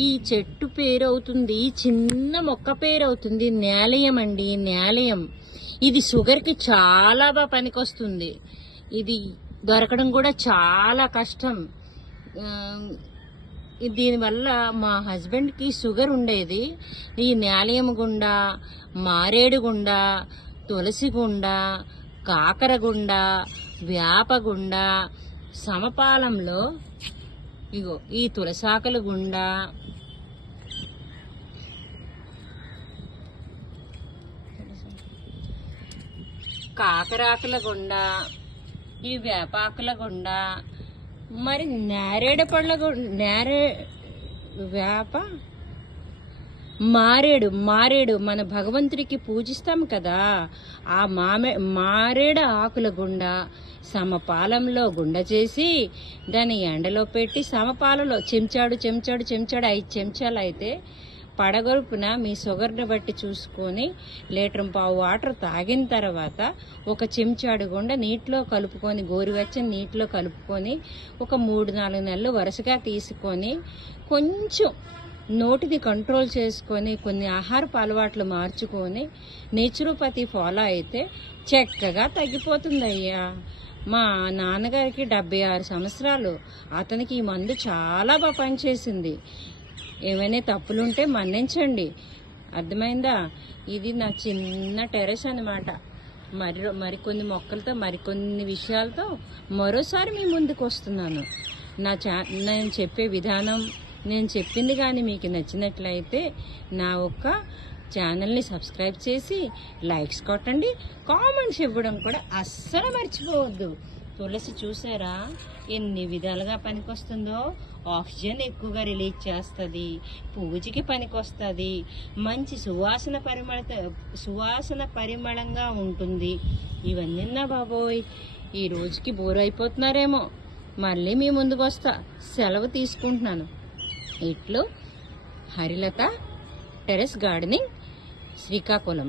ఈ చెట్టు పేరు అవుతుంది, చిన్న మొక్క పేరు అవుతుంది నేలయం అండి. నేలయం ఇది షుగర్కి చాలా బాగా పనికొస్తుంది. ఇది దొరకడం కూడా చాలా కష్టం. దీనివల్ల మా హస్బెండ్కి షుగర్ ఉండేది. ఈ నేలయం గుండా, మారేడు గుండా, తులసి గుండా, కాకరగుండా, వేపగుండా, సమపాలంలో ఇగో ఈ తులసాకుల గుండా, కాకరాకుల గుండా, ఈ వేపాకుల గుండా, మరి నేరేడు పళ్ళ వేప మారేడు మన భగవంతుడికి పూజిస్తాం కదా, ఆ మారేడు ఆకుల గుండా సమపాలంలో గుండ చేసి దాన్ని ఎండలో పెట్టి సమపాలలో చెంచాడు 5 చెంచాలు అయితే పడగొలుపున మీ షుగర్ని బట్టి చూసుకొని 1.5 లీటర్ వాటర్ తాగిన తర్వాత ఒక చెంచాడు గుండా నీటిలో కలుపుకొని, గోరువెచ్చని నీటిలో కలుపుకొని ఒక 3-4 నెలలు వరుసగా తీసుకొని కొంచెం నోటిని కంట్రోల్ చేసుకొని కొన్ని ఆహారపు అలవాట్లు మార్చుకొని నేచురోపతి ఫాలో అయితే చక్కగా తగ్గిపోతుంది అయ్యా. మా నాన్నగారికి 76 సంవత్సరాలు. అతనికి ఈ మందు చాలా బాగా పనిచేసింది. ఏమైనా తప్పులుంటే మన్నించండి, అర్థమైందా? ఇది నా చిన్న టెర్రస్ అనమాట. మరికొన్ని మొక్కలతో మరికొన్ని విషయాలతో మరోసారి మీ ముందుకు వస్తున్నాను. నేను చెప్పే విధానం, నేను చెప్పింది కానీ మీకు నచ్చినట్లయితే నా ఒక్క ఛానల్ని సబ్స్క్రైబ్ చేసి లైక్స్ కొట్టండి, కామెంట్స్ ఇవ్వడం కూడా అస్సలు మర్చిపోవద్దు. తులసి చూసారా ఎన్ని విధాలుగా పనికొస్తుందో. ఆక్సిజన్ ఎక్కువగా రిలీజ్ చేస్తుంది, పూజకి పనికొస్తుంది, మంచి సువాసన పరిమళంగా ఉంటుంది. ఇవన్నీ నా బాబోయ్, ఈ రోజుకి బోర్ అయిపోతున్నారేమో. మళ్ళీ మీ ముందుకు వస్తా. సెలవు తీసుకుంటున్నాను. ఇట్లు హరిలత, టెరెస్ గార్డెనింగ్, శ్రీకాకుళం.